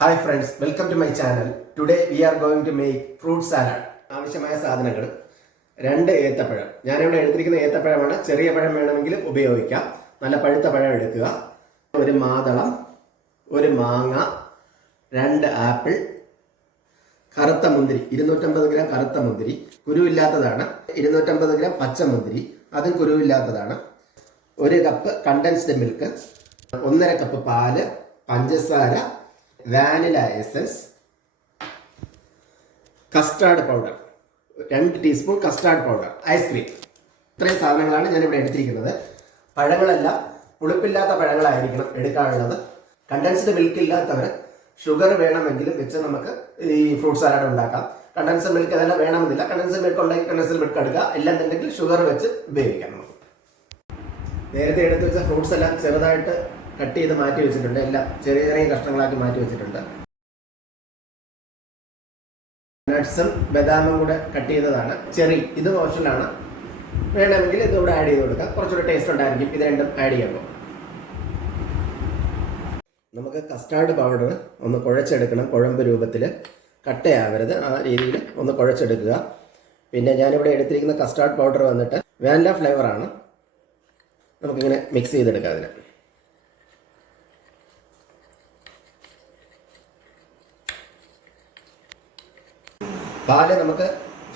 Hi friends, welcome to my channel. Today we are going to make fruit salad. ആവശ്യമായ സാധനങ്ങൾ 2 ഏത്തപ്പഴം. ഞാനിവിടെ എടുത്തിരിക്കുന്ന ഏത്തപ്പഴമാണ്. ചെറിയ പഴം വേണമെങ്കിലും ഉപയോഗിക്കാം. നല്ല പഴുത്ത പഴം എടുക്കുക. ഒരു മാതളം, ഒരു മാങ്ങ, 2 ആപ്പിൾ, കറുത്ത മുന്തിരി 250 ഗ്രാം കറുത്ത മുന്തിരി, കുരുവില്ലാത്തതാണ്. 250 ഗ്രാം പച്ചമുന്തിരി, അതും കുരുവില്ലാത്തതാണ്. 1 കപ്പ് കണ്ടൻസ്ഡ് മിൽക്ക്, 1.5 കപ്പ് പാല്, പഞ്ചസാര, vanilla essence, custard powder 2 teaspoon custard powder, ice cream. ഇത്രയും സാധനങ്ങളാണ് ഞാനിവിടെ എടുത്തിരിക്കുന്നത്. പഴങ്ങളെല്ലാം പുളിപ്പില്ലാത്ത പഴങ്ങളായിരിക്കണം എടുക്കാനുള്ളത്. കണ്ടൻസ്ഡ് മിൽക്ക് ഇല്ലാത്തവർ ഷുഗർ വേണമെങ്കിലും വെച്ച് നമുക്ക് ഈ ഫ്രൂട്ട് സാലഡ് ഉണ്ടാക്കാം. കണ്ടൻസ്ഡ് മിൽക്ക് അതെല്ലാം വേണമെന്നില്ല. കണ്ടൻസ്ഡ് മിൽക്ക് ഉണ്ടെങ്കിൽ കണ്ടൻസ്ഡ് മിൽക്ക് എടുക്കുക. ഇല്ലെന്നുണ്ടെങ്കിൽ ഷുഗർ വെച്ച് ഉപയോഗിക്കാം. നമുക്ക് നേരത്തെ എടുത്ത് വെച്ച ഫ്രൂട്ട്സ് എല്ലാം ചെറുതായിട്ട് കട്ട് ചെയ്ത് മാറ്റി വെച്ചിട്ടുണ്ട്. എല്ലാം ചെറിയ ചെറിയ കഷ്ണങ്ങളാക്കി മാറ്റി വെച്ചിട്ടുണ്ട്. നട്ട്സും ബദാമും കൂടെ കട്ട് ചെയ്തതാണ്. ചെറി ഇതും ഓപ്ഷനാണ്. വേണമെങ്കിൽ ഇതുകൂടെ ആഡ് ചെയ്ത് കൊടുക്കാം. കുറച്ചുകൂടെ ടേസ്റ്റ് ഉണ്ടായിരിക്കും ഇത് രണ്ടും ആഡ് ചെയ്യുമ്പോൾ. നമുക്ക് കസ്റ്റാർഡ് പൗഡർ ഒന്ന് കുഴച്ചെടുക്കണം. കുഴമ്പ് രൂപത്തിൽ, കട്ടയാവരുത്, ആ രീതിയിൽ ഒന്ന് കുഴച്ചെടുക്കുക. പിന്നെ ഞാനിവിടെ എടുത്തിരിക്കുന്ന കസ്റ്റാർഡ് പൗഡർ വന്നിട്ട് വാനില ഫ്ലേവറാണ്. നമുക്കിങ്ങനെ മിക്സ് ചെയ്തെടുക്കാം. അതിന് പാല് നമുക്ക്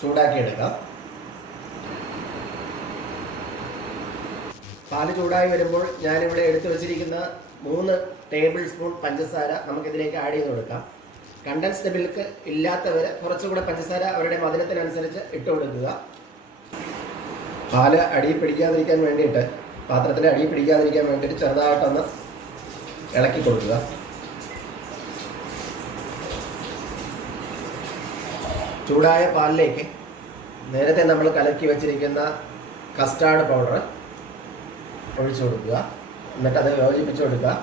ചൂടാക്കി എടുക്കാം. പാല് ചൂടായി വരുമ്പോൾ ഞാനിവിടെ എടുത്തു വച്ചിരിക്കുന്ന 3 ടേബിൾ സ്പൂൺ പഞ്ചസാര നമുക്കിതിലേക്ക് ആഡ് ചെയ്ത് കൊടുക്കാം. കണ്ടൻസ്ഡ് മിൽക്ക് ഇല്ലാത്തവർ കുറച്ചുകൂടെ പഞ്ചസാര അവരുടെ മധുരത്തിനനുസരിച്ച് ഇട്ട് കൊടുക്കുക. പാല് അടിയിൽ പിടിക്കാതിരിക്കാൻ വേണ്ടിയിട്ട്, പാത്രത്തിൽ അടിയിൽ പിടിക്കാതിരിക്കാൻ വേണ്ടിയിട്ട് ചെറുതായിട്ടൊന്ന് ഇളക്കി കൊടുക്കുക. ചൂടായ പാലിലേക്ക് നേരത്തെ നമ്മൾ കലക്കി വെച്ചിരിക്കുന്ന കസ്റ്റാർഡ് പൗഡർ ഒഴിച്ചു കൊടുക്കുക. എന്നിട്ട് അത് യോജിപ്പിച്ച് കൊടുക്കുക.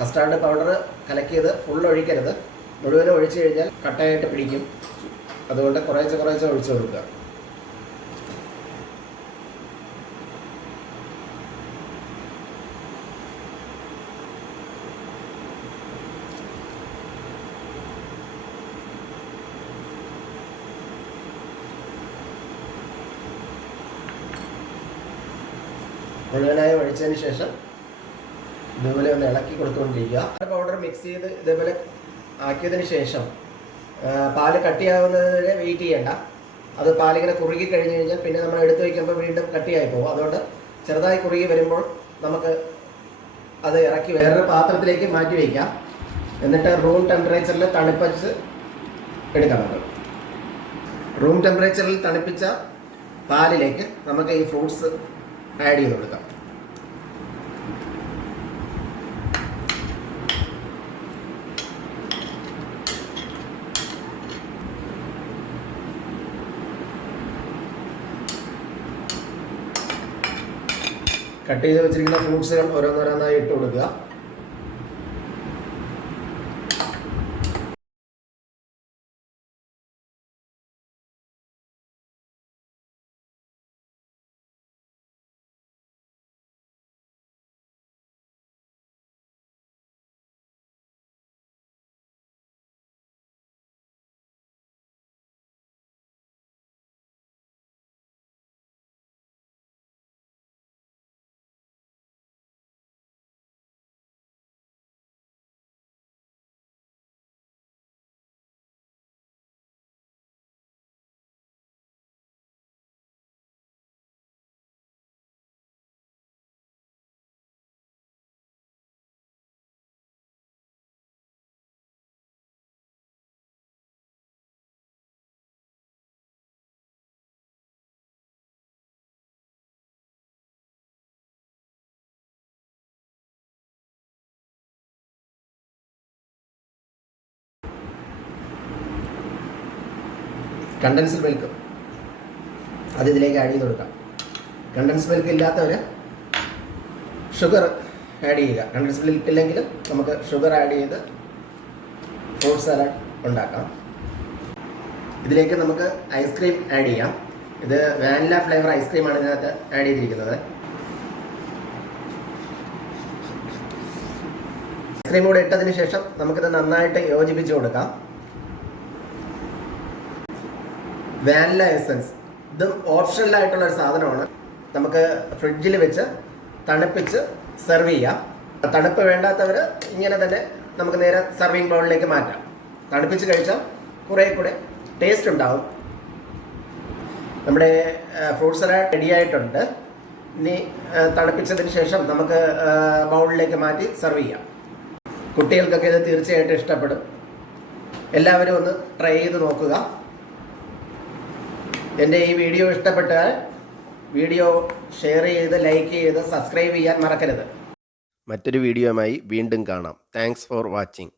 കസ്റ്റാർഡ് പൗഡർ കലക്കിയത് ഫുൾ ഒഴിക്കരുത്. മുഴുവനും ഒഴിച്ചു കഴിഞ്ഞാൽ കട്ടയായിട്ട് പിടിക്കും. അതുകൊണ്ട് കുറേശ്ശെ ഒഴിച്ചു കൊടുക്കുക. മുഴുവനായി ഒഴിച്ചതിന് ശേഷം ഇതുപോലെ ഒന്ന് ഇളക്കി കൊടുത്തുകൊണ്ടിരിക്കുക. പൗഡർ മിക്സ് ചെയ്ത് ഇതേപോലെ ആക്കിയതിന് ശേഷം പാല് കട്ടിയാവുന്നതിന് വെയിറ്റ് ചെയ്യേണ്ട. അത് പാലിങ്ങനെ കുറുകി കഴിഞ്ഞ് കഴിഞ്ഞാൽ പിന്നെ നമ്മൾ എടുത്തു വയ്ക്കുമ്പോൾ വീണ്ടും കട്ടിയായി പോകും. അതുകൊണ്ട് ചെറുതായി കുറുകി വരുമ്പോൾ നമുക്ക് അത് ഇറക്കി വേറൊരു പാത്രത്തിലേക്ക് മാറ്റി വയ്ക്കാം. എന്നിട്ട് റൂം ടെമ്പറേച്ചറിൽ തണുപ്പിച്ച് എടുക്കാം. നമ്മൾ റൂം ടെമ്പറേച്ചറിൽ തണുപ്പിച്ച പാലിലേക്ക് നമുക്ക് ഈ ഫ്രൂട്ട്സ് ആഡ് ചെയ്ത് കൊടുക്കാം. കട്ട് ചെയ്ത് വെച്ചിരിക്കുന്ന ഫ്രൂട്ട്സുകൾ ഓരോന്നോരോന്നായി ഇട്ട് കൊടുക്കുക. കണ്ടൻസ്ഡ് മിൽക്ക് അത് ഇതിലേക്ക് ആഡ് ചെയ്ത് കൊടുക്കാം. കണ്ടൻസ്ഡ് മിൽക്ക് ഇല്ലാത്തവർ ഷുഗർ ആഡ് ചെയ്യുക. കണ്ടൻസ്ഡ് മിൽക്ക് ഇല്ലെങ്കിലും നമുക്ക് ഷുഗർ ആഡ് ചെയ്ത് ഫ്രൂട്ട് സാലഡ് ഉണ്ടാക്കാം. ഇതിലേക്ക് നമുക്ക് ഐസ്ക്രീം ആഡ് ചെയ്യാം. ഇത് വാനില ഫ്ലേവർ ഐസ്ക്രീമാണ് ഇതിനകത്ത് ആഡ് ചെയ്തിരിക്കുന്നത്. ഐസ്ക്രീം കൂടെ ഇട്ടതിന് ശേഷം നമുക്കിത് നന്നായിട്ട് യോജിപ്പിച്ച് കൊടുക്കാം. വാനില എസൻസ് ഇതും ഓപ്ഷണൽ ആയിട്ടുള്ള ഒരു സാധനമാണ്. നമുക്ക് ഫ്രിഡ്ജിൽ വെച്ച് തണുപ്പിച്ച് സെർവ് ചെയ്യാം. തണുപ്പ് വേണ്ടാത്തവർ ഇങ്ങനെ തന്നെ നമുക്ക് നേരെ സർവിങ് ബൗളിലേക്ക് മാറ്റാം. തണുപ്പിച്ച് കഴിച്ചാൽ കുറേ കൂടെ ടേസ്റ്റ് ഉണ്ടാവും. നമ്മുടെ ഫ്രൂട്ട് സലാഡ് റെഡി ആയിട്ടുണ്ട്. ഇനി തണുപ്പിച്ചതിന് ശേഷം നമുക്ക് ബൗളിലേക്ക് മാറ്റി സെർവ് ചെയ്യാം. കുട്ടികൾക്കൊക്കെ ഇത് തീർച്ചയായിട്ടും ഇഷ്ടപ്പെടും. എല്ലാവരും ഒന്ന് ട്രൈ ചെയ്ത് നോക്കുക. എൻ്റെ ഈ വീഡിയോ ഇഷ്ടപ്പെട്ടാൽ വീഡിയോ ഷെയർ ചെയ്ത് ലൈക്ക് ചെയ്ത് സബ്സ്ക്രൈബ് ചെയ്യാൻ മറക്കരുത്. മറ്റൊരു വീഡിയോയുമായി വീണ്ടും കാണാം. Thanks for watching.